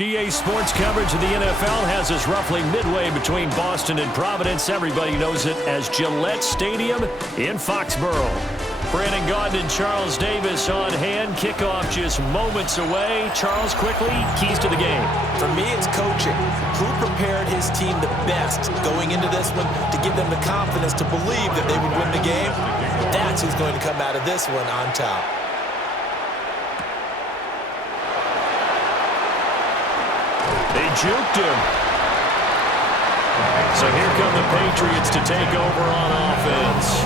EA Sports coverage of the NFL has us roughly midway between Boston and Providence. Everybody knows it as Gillette Stadium in Foxborough. Brandon Gaudin and Charles Davis on hand. Kickoff just moments away. Charles, quickly, keys to the game. For me, it's coaching. Who prepared his team the best going into this one to give them the confidence to believe that they would win the game? That's who's going to come out of this one on top. They juked him. So here come the Patriots to take over on offense.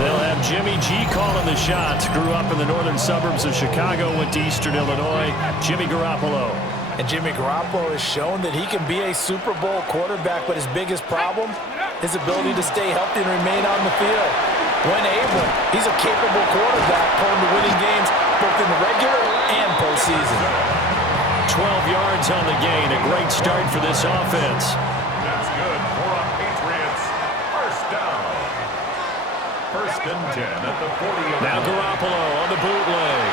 They'll have Jimmy G calling the shots. Grew up in the northern suburbs of Chicago, went to Eastern Illinois. Jimmy Garoppolo. And Jimmy Garoppolo has shown that he can be a Super Bowl quarterback, but his biggest problem, his ability to stay healthy and remain on the field. When able, he's a capable quarterback, prone to winning games both in the regular and postseason. 12 yards on the gain. A great start for this offense. That's good for a Patriots first down. First and 10 at the 40. Now Garoppolo on the bootleg.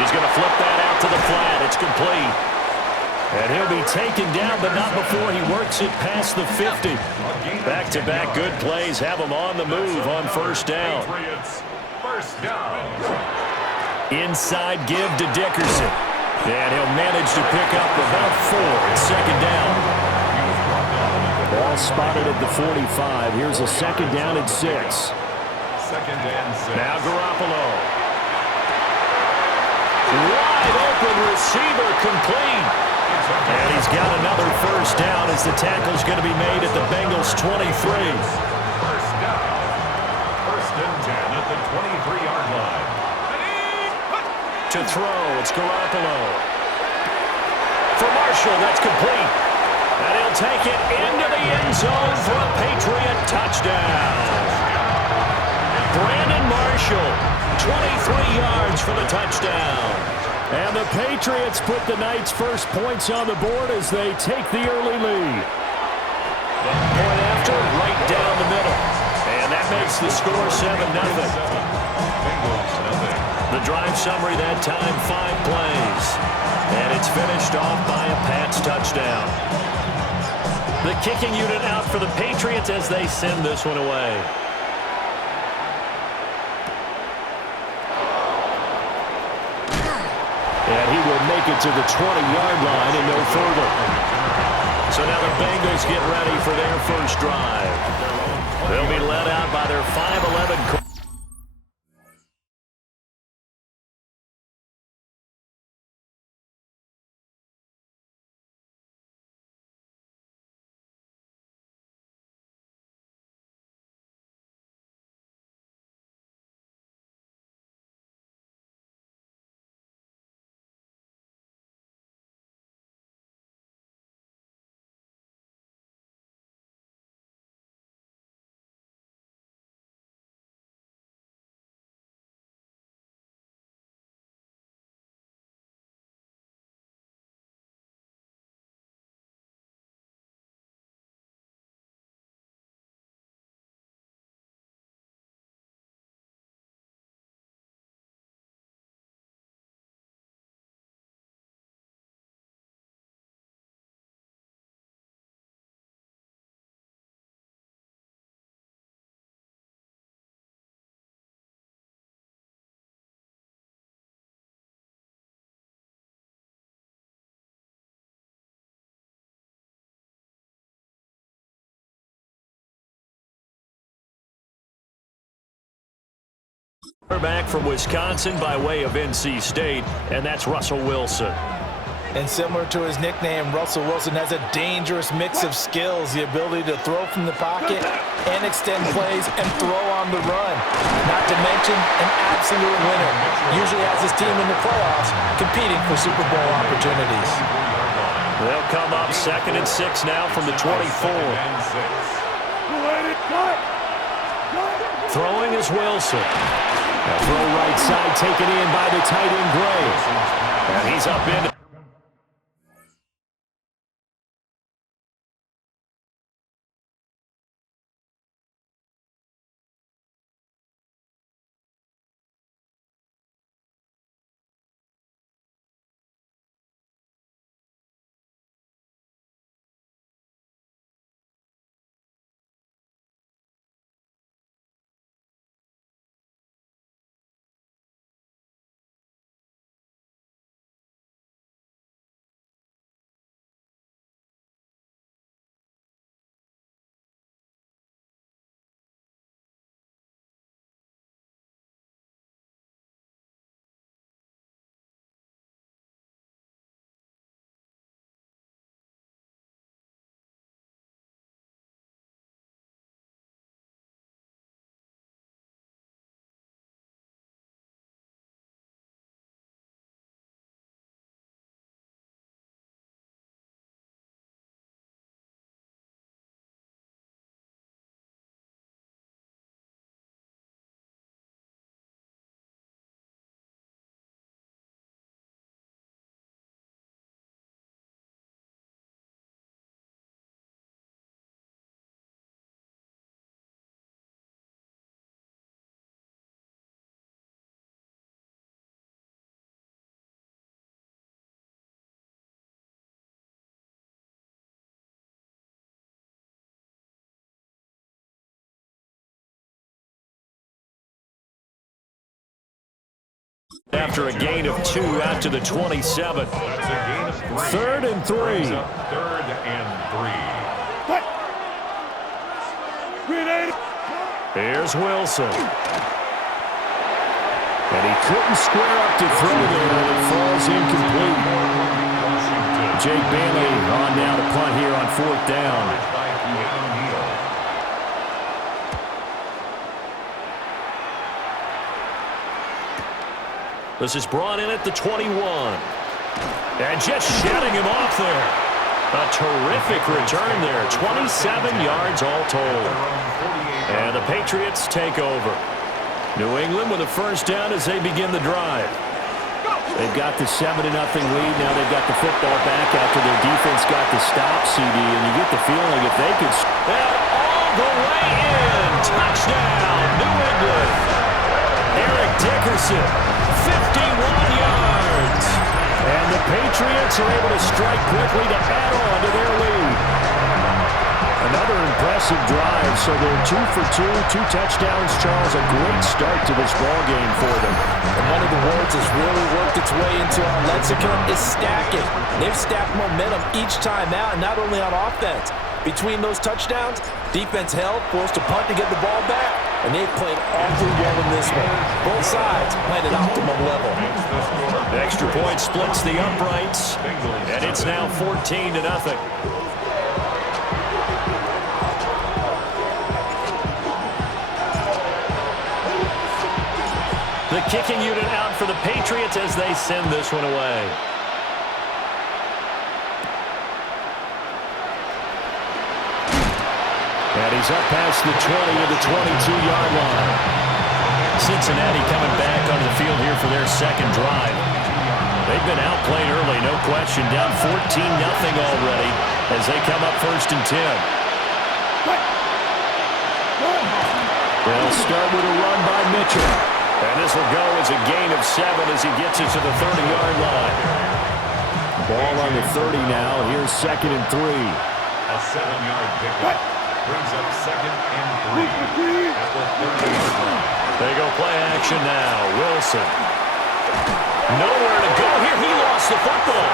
He's going to flip that out to the flat. It's complete. And he'll be taken down, but not before he works it past the 50. Back-to-back good plays have him on the move on first down. First down. Inside give to Dickerson. And he'll manage to pick up about 4 at second down. Ball spotted at the 45. Here's a second down and 6. Second and 6. Now Garoppolo. Wide open receiver complete. And he's got another first down as the tackle's going to be made at the Bengals 23. First down. First and 10 at the 23-yard line. To throw, it's Garoppolo. For Marshall, that's complete. And he'll take it into the end zone for a Patriot touchdown. Brandon Marshall, 23 yards for the touchdown. And the Patriots put the night's first points on the board as they take the early lead. Point after, right down the middle. And that makes the score 7-0. The drive summary that time, 5 plays. And it's finished off by a Pats touchdown. The kicking unit out for the Patriots as they send this one away. And he will make it to the 20-yard line and no further. So now the Bengals get ready for their first drive. They'll be led out by their 5'11" Back from Wisconsin by way of NC State, and that's Russell Wilson. And similar to his nickname, Russell Wilson has a dangerous mix of skills, the ability to throw from the pocket and extend plays and throw on the run. Not to mention an absolute winner. Usually has his team in the playoffs competing for Super Bowl opportunities. They'll come up 2nd and 6 now from the 24. Throwing is Wilson. A throw right side taken in by the tight end Gray. And he's up in After a gain of 2 out to the 27. That's a gain of 3. Third and 3. Brings up 3rd and 3. Here's Wilson. And he couldn't square up to throw there, and it falls incomplete. Jake Bailey on now to punt here on 4th down. This is brought in at the 21. And just shutting him off there. A terrific return there. 27 yards all told. And the Patriots take over. New England with a first down as they begin the drive. They've got the 7-0 lead. Now they've got the football back after their defense got the stop, CD. And you get the feeling if they could... all the way in. Touchdown, New England. Eric Dickerson, 51 yards. And the Patriots are able to strike quickly to add on to their lead. Another impressive drive, so they're 2 for 2, 2 touchdowns. Charles, a great start to this ball game for them. And one of the words that's really worked its way into our lexicon is stacking. They've stacked momentum each time out, and not only on offense. Between those touchdowns, defense held, forced to punt to get the ball back, and they played awfully well in this one. Both sides playing at optimum level. The extra point splits the uprights, and it's now 14-0. The kicking unit out for the Patriots as they send this one away. And he's up past the 20 to the 22-yard line. Cincinnati coming back onto the field here for their second drive. They've been outplayed early, no question. Down 14-0 already as they come up 1st and 10. They'll start with a run by Mitchell. And this will go as a gain of 7 as he gets it to the 30-yard line. Ball on the 30 now. Here's 2nd and 3. A 7-yard pickup brings up 2nd and 3 at the 30-yard line. They go play action now. Wilson. Nowhere to go here. He lost the football.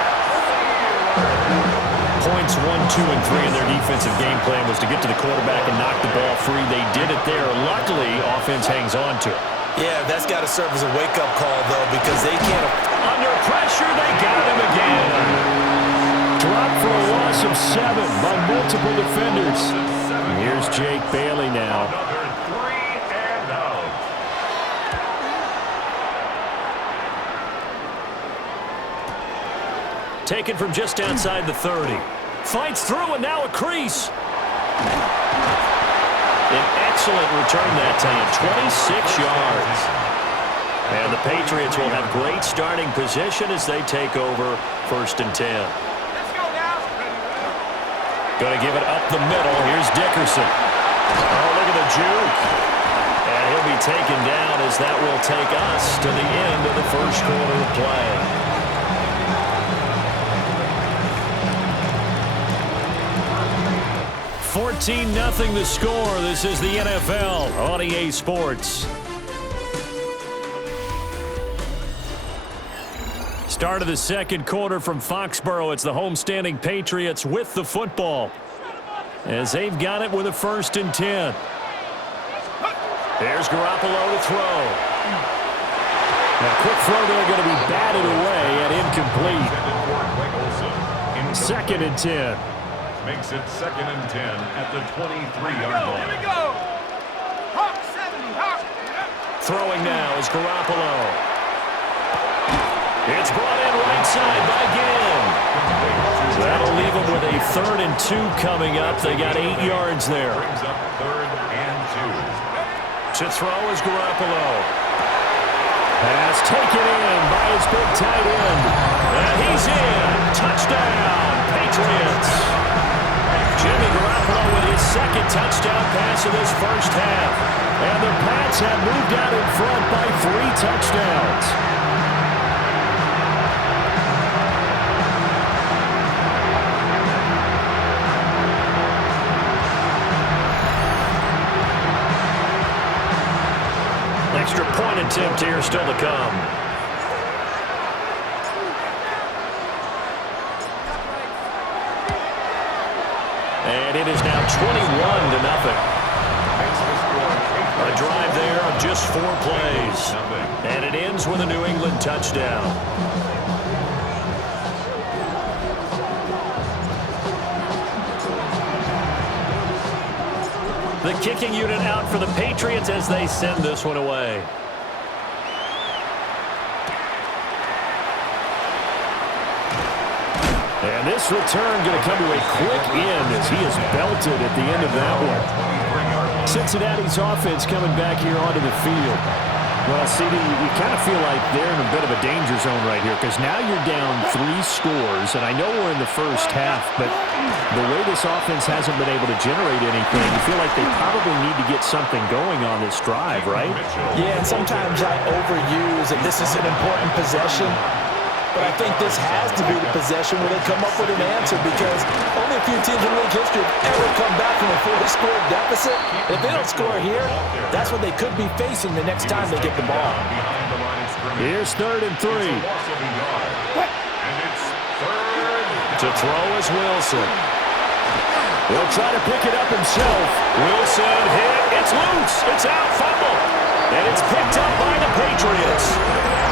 Points 1, 2, and 3 in their defensive game plan was to get to the quarterback and knock the ball free. They did it there. Luckily, offense hangs on to it. Yeah, that's got to serve as a wake-up call, though, because they can't... Under pressure, they got him again. Dropped for a loss of 7 by multiple defenders. Here's Jake Bailey now. Another 3 and out. Taken from just outside the 30. Fights through, and now a crease. An excellent return that time, 26 yards. And the Patriots will have great starting position as they take over 1st and 10. Let's go now. Going to give it up the middle. Here's Dickerson. Oh, look at the juke. And he'll be taken down as that will take us to the end of the 1st quarter of play. 14-0 the score. This is the NFL on EA Sports. Start of the 2nd quarter from Foxborough. It's the homestanding Patriots with the football as they've got it with a 1st and 10. There's Garoppolo to throw. Now, quick throw there, going to be batted away and incomplete. 2nd and 10. Makes it 2nd and 10 at the 23-yard line. Here we go. Hawk 70, Hawk. Throwing now is Garoppolo. It's brought in right side by Ginn. That'll leave them with a 3rd and 2 coming up. They got 8 yards there. Brings up 3rd and 2. To throw is Garoppolo. Pass taken in by his big tight end. And he's in. Touchdown, Patriots. Jimmy Garoppolo with his 2nd touchdown pass of this 1st half. And the Pats have moved out in front by 3 touchdowns. Extra point attempt here still to come. And it is now 21-0. A drive there of just 4 plays. And it ends with a New England touchdown. The kicking unit out for the Patriots as they send this one away. And this return going to come to a quick end as he is belted at the end of that one. Cincinnati's offense coming back here onto the field. Well, CD, you kind of feel like they're in a bit of a danger zone right here because now you're down 3 scores, and I know we're in the first half, but the way this offense hasn't been able to generate anything, you feel like they probably need to get something going on this drive, right? Yeah, and sometimes I overuse, and this is an important possession, but I think this has to be the possession where they come up with an answer because only a few teams in league history have ever come back from a 4-score deficit. If they don't score here, that's what they could be facing the next time they get the ball. Here's 3rd and 3. To throw is Wilson. He'll try to pick it up himself. Wilson hit. It's loose. It's out. Fumble. And it's picked up by the Patriots.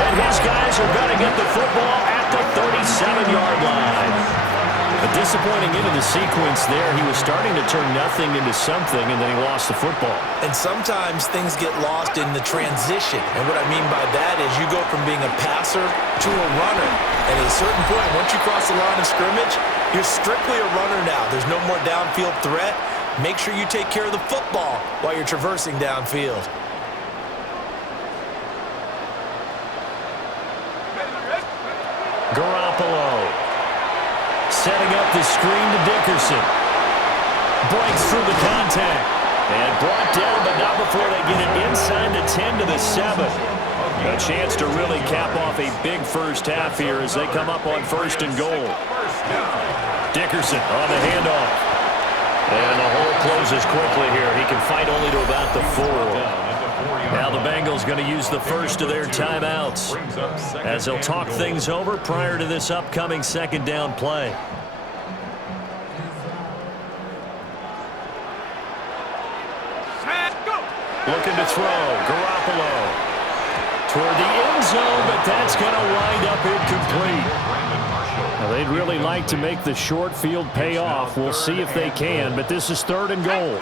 And his guys are going to get the football at the 37-yard line. A disappointing end of the sequence there. He was starting to turn nothing into something, and then he lost the football. And sometimes things get lost in the transition. And what I mean by that is you go from being a passer to a runner. And at a certain point, once you cross the line of scrimmage, you're strictly a runner now. There's no more downfield threat. Make sure you take care of the football while you're traversing downfield. Garoppolo setting up the screen to Dickerson. Breaks through the contact. And brought down, but not before they get it inside the 10 to the 7. A chance to really cap off a big first half here as they come up on 1st and goal. Dickerson on the handoff. And the hole closes quickly here. He can fight only to about the 4. Now the Bengals going to use the first of their timeouts as they'll talk things over prior to this upcoming 2nd down play. Looking to throw. Garoppolo toward the end zone, but that's going to wind up incomplete. Now, they'd really like to make the short field pay off. We'll see if they can, but this is 3rd and goal.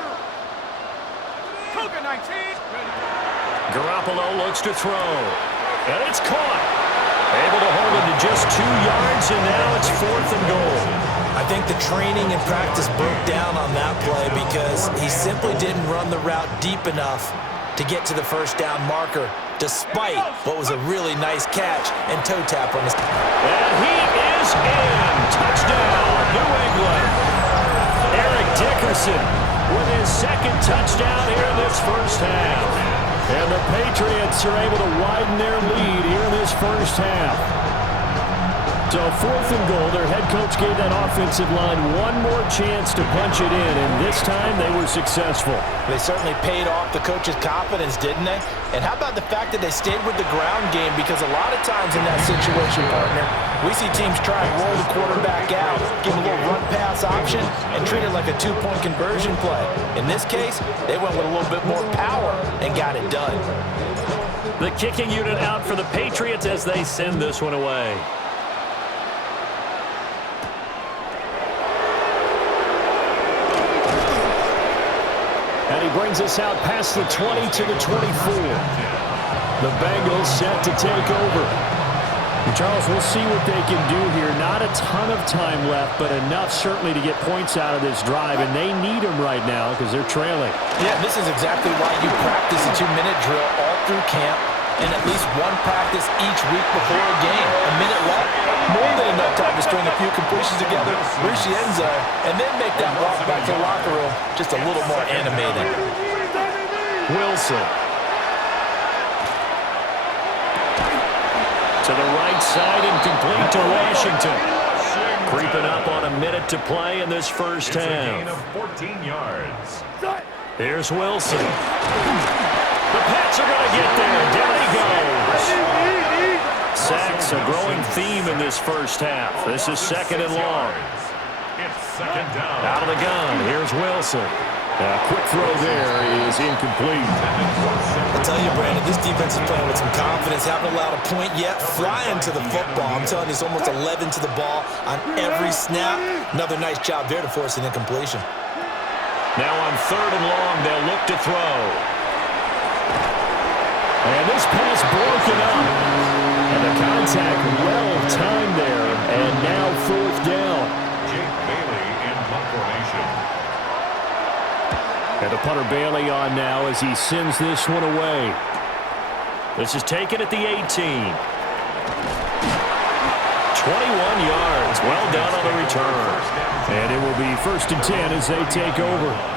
Garoppolo looks to throw, and it's caught. Able to hold it to just 2 yards, and now it's 4th and goal. I think the training and practice broke down on that play because he simply didn't run the route deep enough to get to the 1st down marker, despite what was a really nice catch and toe tap on his. And he is in. Touchdown, New England. Eric Dickerson with his 2nd touchdown here in this first half. And the Patriots are able to widen their lead here in this first half. So 4th and goal, their head coach gave that offensive line one more chance to punch it in, and this time they were successful. They certainly paid off the coach's confidence, didn't they? And how about the fact that they stayed with the ground game? Because a lot of times in that situation, partner, we see teams try and roll the quarterback out, give him a little run-pass option, and treat it like a 2-point conversion play. In this case, they went with a little bit more power and got it done. The kicking unit out for the Patriots as they send this one away. And he brings us out past the 20 to the 24. The Bengals set to take over. And Charles, we'll see what they can do here. Not a ton of time left, but enough certainly to get points out of this drive. And they need them right now because they're trailing. Yeah, this is exactly why you practice a 2-minute drill all through camp and at least one practice each week before a game. A minute left, more than enough time to string a few completions together, reach the end zone, and then make that walk back to the locker room just a little more animated. Wilson. To the right side and complete to Washington. Creeping up on a minute to play in this first half. It's a gain of 14 yards. Here's Wilson. The Pats are going to get there. Down he goes. Sacks a growing theme in this first half. This is 2nd and long. It's second down. Out of the gun, here's Wilson. Quick throw there is incomplete. I'll tell you, Brandon, this defense is playing with some confidence. Haven't allowed a point yet. Flying to the football. I'm telling you, it's almost 11 to the ball on every snap. Another nice job there to force an incompletion. Now on 3rd and long, they'll look to throw. And this pass broken up. And the contact well timed there. And now 4th down. Jake Bailey in punt formation. And the punter Bailey on now as he sends this one away. This is taken at the 18. 21 yards. Well done on the return. And it will be 1st and 10 as they take over.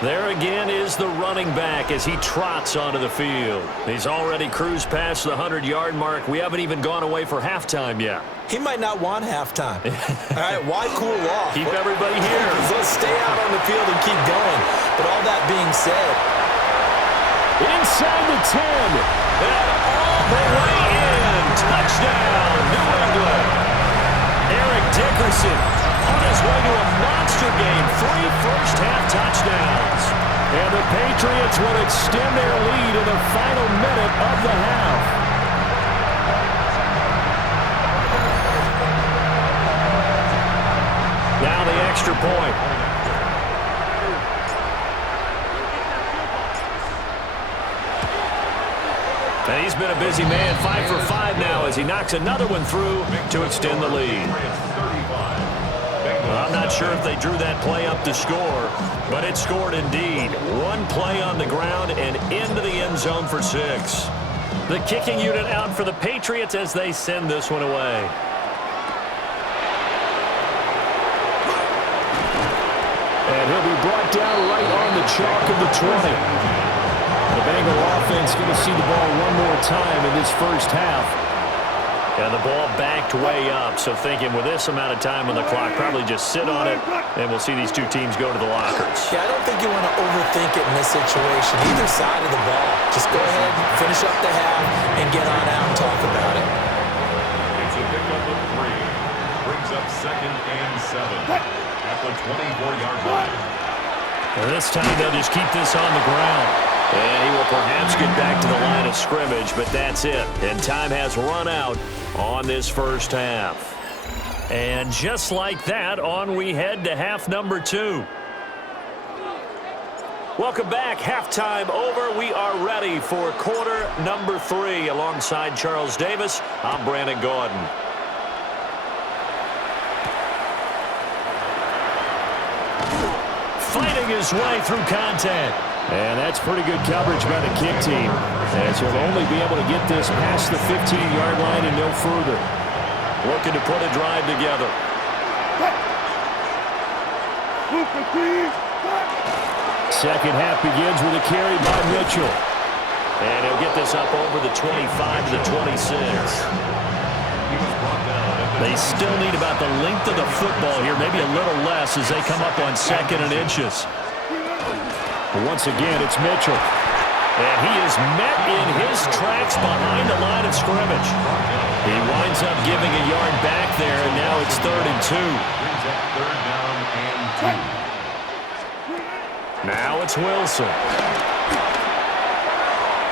There again is the running back as he trots onto the field. He's already cruised past the 100-yard mark. We haven't even gone away for halftime yet. He might not want halftime. All right, why cool off? Keep everybody here. Let's stay out on the field and keep going. But all that being said, inside the 10. And all the way in. Touchdown, New England. Eric Dickerson on his way to a monster game. 3 first-half touchdowns. And the Patriots will extend their lead in the final minute of the half. Now the extra point. And he's been a busy man, 5 for 5 now as he knocks another one through to extend the lead. Well, I'm not sure if they drew that play up to score, but it scored indeed. One play on the ground and into the end zone for 6. The kicking unit out for the Patriots as they send this one away. And he'll be brought down right on the chalk of the 20. The Bengal offense going to see the ball one more time in this first half. And the ball backed way up, so thinking with this amount of time on the clock, probably just sit on it, and we'll see these two teams go to the lockers. Yeah, I don't think you want to overthink it in this situation. Either side of the ball. Just go ahead, finish up the half, and get on out and talk about it. It's a pickup of 3. Brings up 2nd and 7 at the 24-yard line. And this time they'll just keep this on the ground. And he will perhaps get back to the line of scrimmage, but that's it. And time has run out on this first half. And just like that, on we head to half number 2. Welcome back. Halftime over. We are ready for quarter number 3. Alongside Charles Davis, I'm Brandon Gaudin. Fighting his way through contact. And that's pretty good coverage by the kick team, as he'll only be able to get this past the 15-yard line and no further. Looking to put a drive together. Second half begins with a carry by Mitchell. And he'll get this up over the 25 to the 26. They still need about the length of the football here, maybe a little less as they come up on 2nd and inches. Once again, it's Mitchell. And he is met in his tracks behind the line of scrimmage. He winds up giving a yard back there, and now it's 3rd and 2. Third down and 2. Now it's Wilson.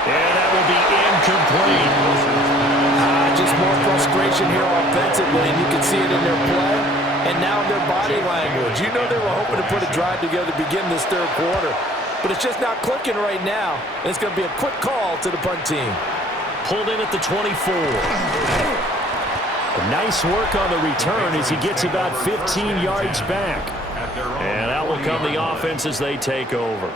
And that will be incomplete. Just more frustration here offensively, and you can see it in their play. And now their body language. You know they were hoping to put a drive together to begin this 3rd quarter. But it's just not clicking right now. And it's going to be a quick call to the punt team. Pulled in at the 24. Nice work on the return as he gets about 15 yards back. And out will come the offense as they take over.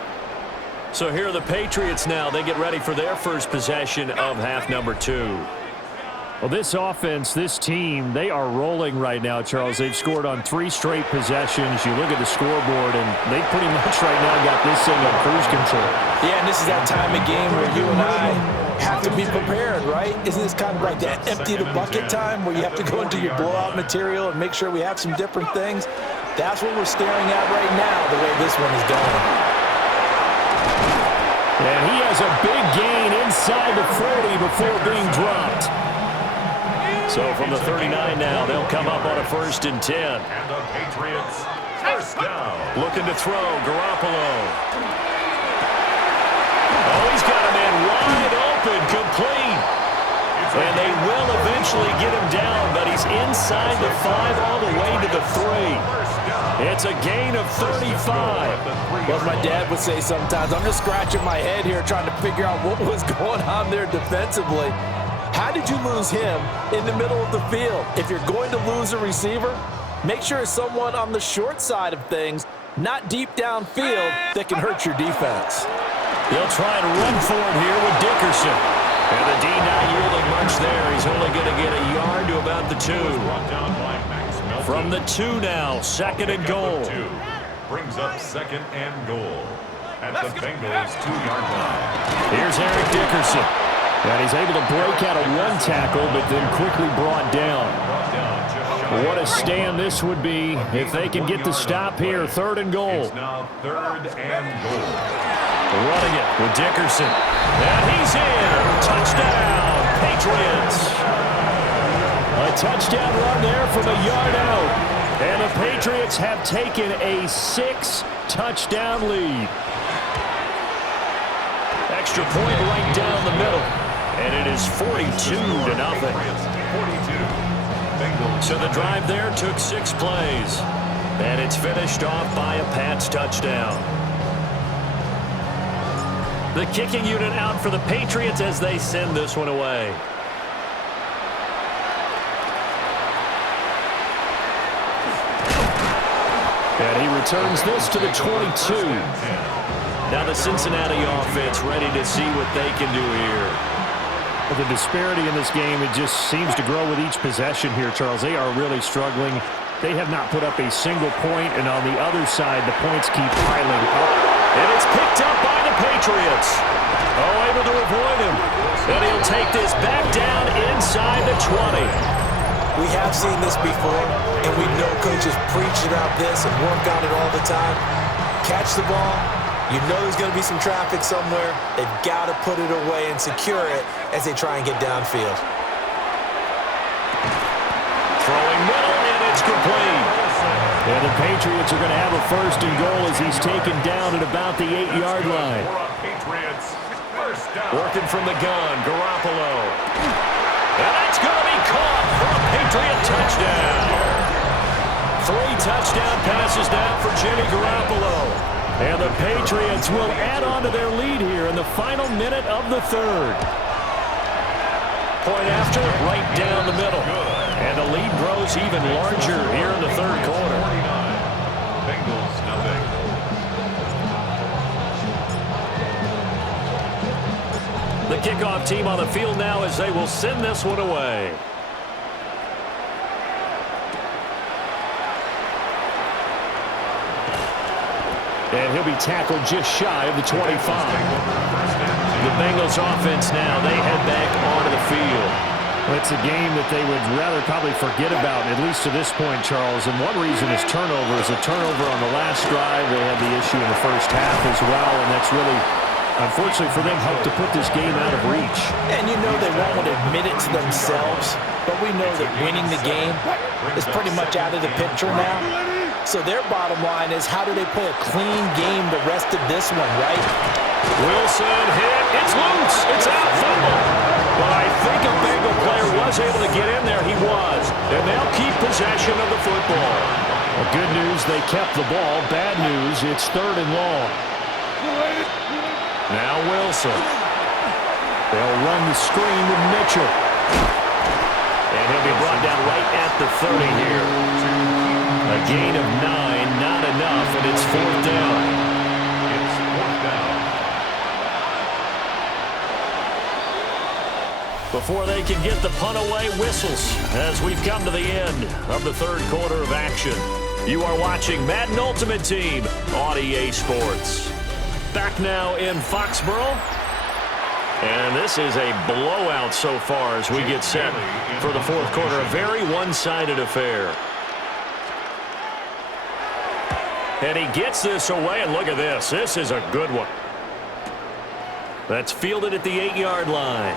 So here are the Patriots now. They get ready for their first possession of half number 2. Well, this offense, this team, they are rolling right now, Charles. They've scored on 3 straight possessions. You look at the scoreboard, and they pretty much right now got this thing on cruise control. Yeah, and this is that time of game where you and I have to be prepared, right? Isn't this kind of like that empty the bucket time where you have to go into your blowout material and make sure we have some different things? That's what we're staring at right now, the way this one is going. And he has a big gain inside the 40 before being dropped. So from the 39 now, they'll come up on a 1st and 10. And the Patriots first down. Looking to throw, Garoppolo. Oh, he's got a man wide open, complete. And they will eventually get him down, but he's inside the 5 all the way to the 3. It's a gain of 35. Well, as my dad would say sometimes, I'm just scratching my head here trying to figure out what was going on there defensively. How did you lose him in the middle of the field? If you're going to lose a receiver, make sure it's someone on the short side of things, not deep downfield, that can hurt your defense. They'll try and run for it here with Dickerson. And the D not yielding much there. He's only going to get a yard to about the 2. From the 2 now, 2nd and goal. Brings up 2nd and goal at the Bengals 2-yard line. Here's Eric Dickerson. And he's able to break out of 1 tackle, but then quickly brought down. What a stand this would be if they can get the stop here. 3rd and goal. It's now 3rd and goal. Running it with Dickerson. And he's in. Touchdown, Patriots. A touchdown run there from a yard out. And the Patriots have taken a 6-touchdown lead. Extra point right down the middle. And it is 42-0. So the drive there took 6 plays. And it's finished off by a Pats touchdown. The kicking unit out for the Patriots as they send this one away. And he returns this to the 22. Now the Cincinnati offense ready to see what they can do here. Well, the disparity in this game, it just seems to grow with each possession here, Charles. They are really struggling. They have not put up a single point, and on the other side, the points keep piling up. And it's picked up by the Patriots. Oh, able to avoid him. And he'll take this back down inside the 20. We have seen this before, and we know coaches preach about this and work on it all the time. Catch the ball. You know there's going to be some traffic somewhere. They've got to put it away and secure it as they try and get downfield. Throwing middle, and it's complete. And the Patriots are going to have a 1st and goal as he's taken down at about the 8-yard line. Working from the gun, Garoppolo. And that's going to be caught for a Patriot touchdown. 3 touchdown passes down for Jimmy Garoppolo. And the Patriots will add on to their lead here in the final minute of the 3rd. Point after, right down the middle. And the lead grows even larger here in the 3rd quarter. Bengals nothing. The kickoff team on the field now as they will send this one away. And he'll be tackled just shy of the 25. The Bengals offense now, they head back onto the field. Well, it's a game that they would rather probably forget about, at least to this point, Charles. And one reason is turnovers. A turnover on the last drive. They had the issue in the first half as well, and that's really, unfortunately for them, helped to put this game out of reach. And you know they won't want to admit it to themselves, but we know that winning the game is pretty much out of the picture now. So their bottom line is, how do they play a clean game the rest of this one, right? Wilson hit. It's loose. It's out. Fumble. But I think a Bengal player was able to get in there. He was. And they'll keep possession of the football. Well, good news, they kept the ball. Bad news, it's 3rd and long. Now Wilson. They'll run the screen with Mitchell. And he'll be brought down right at the 30 here. A gain of 9, not enough, and it's 4th down. It's 4th down. Before they can get the punt away, whistles as we've come to the end of the 3rd quarter of action. You are watching Madden Ultimate Team on EA Sports. Back now in Foxborough. And this is a blowout so far as we get set for the 4th quarter. A very one-sided affair. And he gets this away, and look at this. This is a good one. That's fielded at the 8-yard line.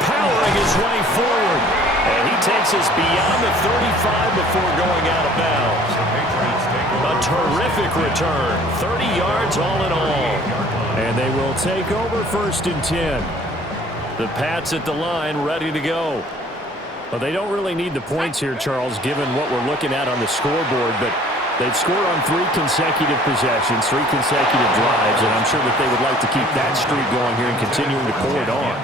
Powering his way forward. And he takes us beyond the 35 before going out of bounds. A terrific return. 30 yards all in all. And they will take over 1st and 10. The Pats at the line ready to go. Well, they don't really need the points here, Charles, given what we're looking at on the scoreboard, but they've scored on 3 consecutive possessions, 3 consecutive drives, and I'm sure that they would like to keep that streak going here and continuing to pull it on.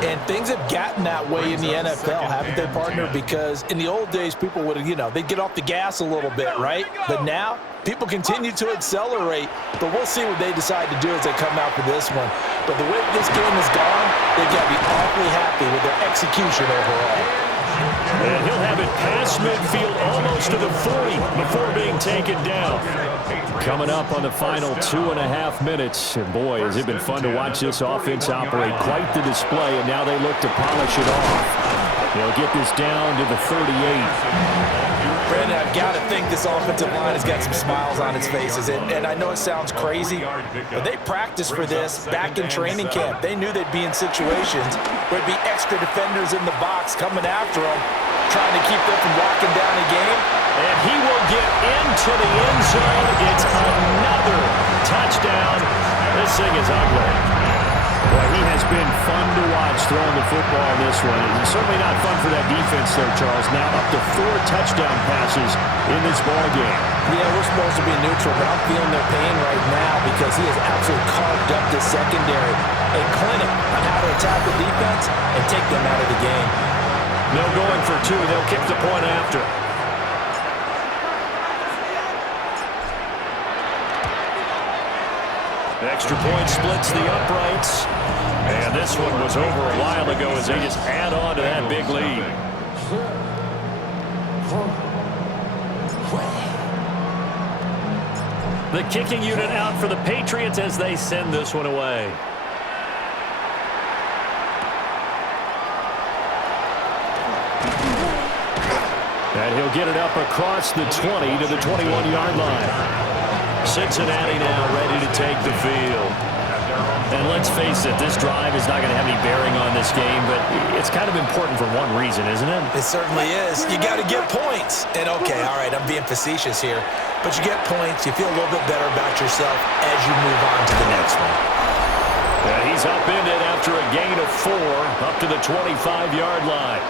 And things have gotten that way in the NFL, haven't they, partner? Because in the old days, people would, they'd get off the gas a little bit, right? But now, people continue to accelerate, but we'll see what they decide to do as they come out for this one. But the way this game has gone, they've got to be awfully happy with their execution overall. And he'll have it past midfield almost to the 40 before being taken down. Coming up on the final 2.5 minutes. And boy, has it been fun to watch this offense operate. Quite the display, and now they look to polish it off. They'll get this down to the 38. Brandon, I've got to think this offensive line has got some smiles on its faces. And I know it sounds crazy, but they practiced for this back in training camp. They knew they'd be in situations where there'd be extra defenders in the box coming after them, trying to keep them from locking down a game. And he will get into the end zone. It's another touchdown. This thing is ugly. Well, he has been fun to watch throwing the football in this one. It's certainly not fun for that defense there, Charles. Now up to 4 touchdown passes in this ball game. Yeah, we're supposed to be neutral, but I'm feeling their pain right now because he has absolutely carved up this secondary. A clinic on how to attack the defense and take them out of the game. No going for 2. They'll kick the point after. Extra point splits the uprights. And this one was over a while ago as they just add on to that big lead. The kicking unit out for the Patriots as they send this one away. And he'll get it up across the 20 to the 21-yard line. Cincinnati now ready to take the field. And let's face it, this drive is not going to have any bearing on this game, but it's kind of important for one reason, isn't it? It certainly is. You got to get points. And okay, all right, I'm being facetious here, but you get points, you feel a little bit better about yourself as you move on to the next one. And he's upended after a gain of 4 up to the 25-yard line.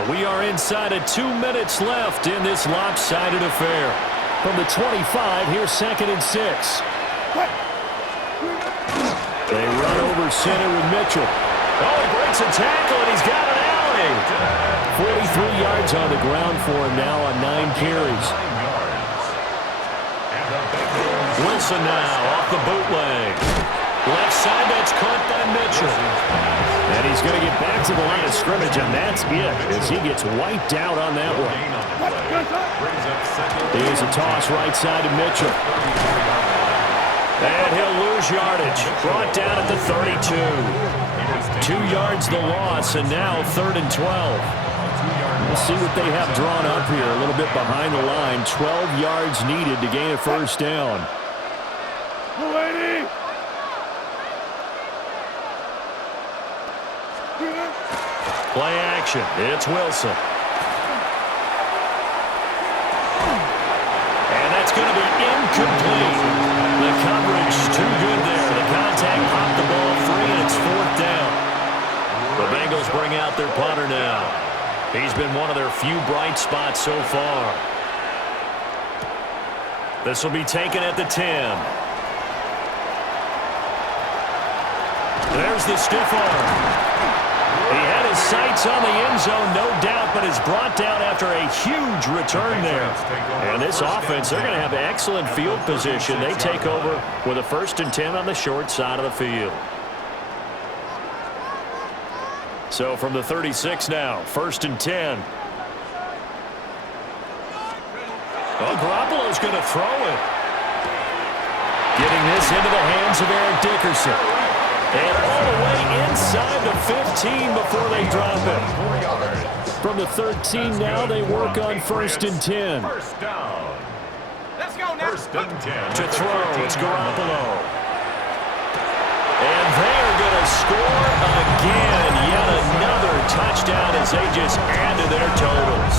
And we are inside of 2 minutes left in this lopsided affair. From the 25, here's 2nd and 6. They run over center with Mitchell. Oh, he breaks a tackle, and he's got an alley. 43 yards on the ground for him now on 9 carries. Wilson now off the bootleg. Left side, that's caught by Mitchell. And he's going to get back to the line of scrimmage, and that's it as he gets wiped out on that one. Here's a toss right side to Mitchell. And he'll lose yardage. Brought down at the 32. 2 yards the loss, and now 3rd and 12. We'll see what they have drawn up here. A little bit behind the line. 12 yards needed to gain a 1st down. Play action. It's Wilson. And that's going to be incomplete. The coverage too good there. The contact popped the ball free, and it's 4th down. The Bengals bring out their punter now. He's been one of their few bright spots so far. This will be taken at the 10. There's the stiff arm. He had his sights on the end zone, no doubt, but is brought down after a huge return there. And this offense, they're going to have excellent field position. They take over with a 1st and 10 on the short side of the field. So from the 36 now, 1st and 10. Oh, Garoppolo's going to throw it. Getting this into the hands of Eric Dickerson. And all the way inside the 15 before they drop it. From the 13 now, they work on 1st and 10. First down. Let's go now. 1st and 10. To throw, it's Garoppolo. And they're going to score again. Yet another touchdown as they just add to their totals.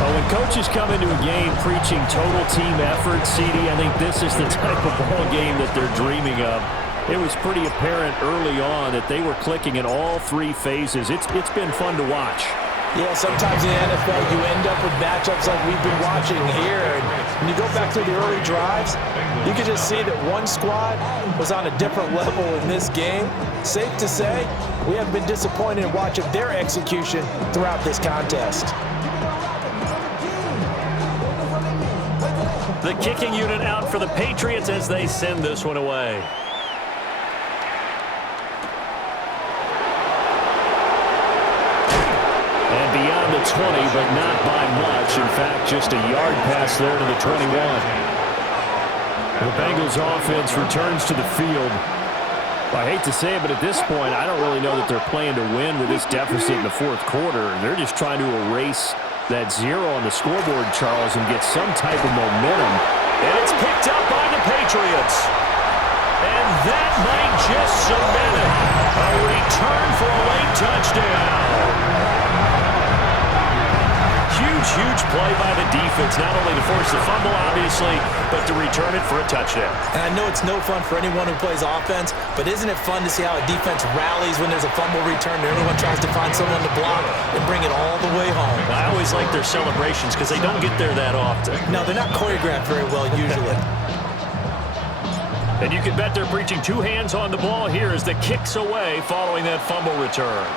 Well, when coaches come into a game preaching total team effort, CD, I think this is the type of ball game that they're dreaming of. It was pretty apparent early on that they were clicking in all three phases. It's been fun to watch. Yeah, sometimes in the NFL you end up with matchups like we've been watching here. And when you go back through the early drives, you can just see that one squad was on a different level in this game. Safe to say, we have been disappointed in watching their execution throughout this contest. The kicking unit out for the Patriots as they send this one away. And beyond the 20, but not by much. In fact, just a yard pass there to the 21. The Bengals offense returns to the field. I hate to say it, but at this point, I don't really know that they're playing to win with this deficit in the fourth quarter. They're just trying to erase that zero on the scoreboard, Charles, and get some type of momentum. And it's picked up by the Patriots. And that might just cement it. A return for a late touchdown. Huge play by the defense, not only to force the fumble, obviously, but to return it for a touchdown. And I know it's no fun for anyone who plays offense, but isn't it fun to see how a defense rallies when there's a fumble return and everyone tries to find someone to block and bring it all the way home? I always like their celebrations because they don't get there that often. No, they're not choreographed very well usually. And you can bet they're preaching two hands on the ball here as the kick's away following that fumble return.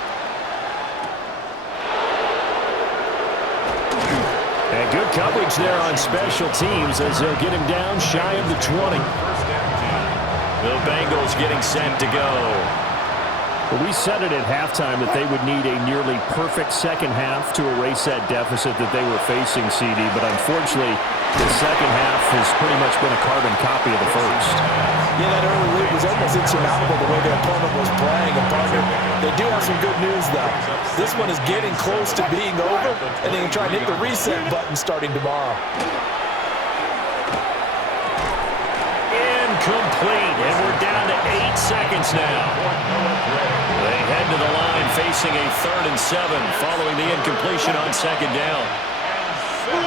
And good coverage there on special teams as they'll get him down shy of the 20. The Bengals getting set to go. Well, we said it at halftime that they would need a nearly perfect second half to erase that deficit that they were facing, CD. But unfortunately, the second half has pretty much been a carbon copy of the first. Yeah, that early lead was almost insurmountable the way their opponent was playing. And partner, they do have some good news, though. This one is getting close to being over, and they can try and hit the reset button starting tomorrow. Incomplete, and we're down to 8 seconds now. They head to the line facing a 3rd and 7 following the incompletion on second down. 7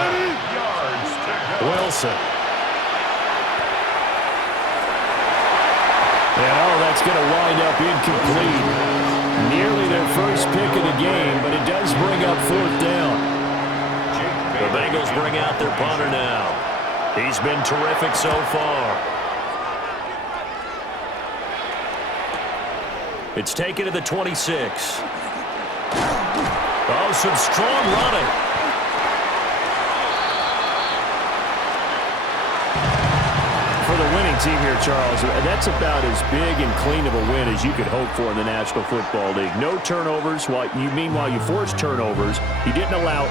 yards to go. Wilson. And that's going to wind up incomplete. Nearly their first pick of the game, but it does bring up 4th down. The Bengals bring out their punter now. He's been terrific so far. It's taken to the 26. Oh, some strong running. For the winning team here, Charles, that's about as big and clean of a win as you could hope for in the National Football League. No turnovers. Meanwhile, you forced turnovers. You didn't allow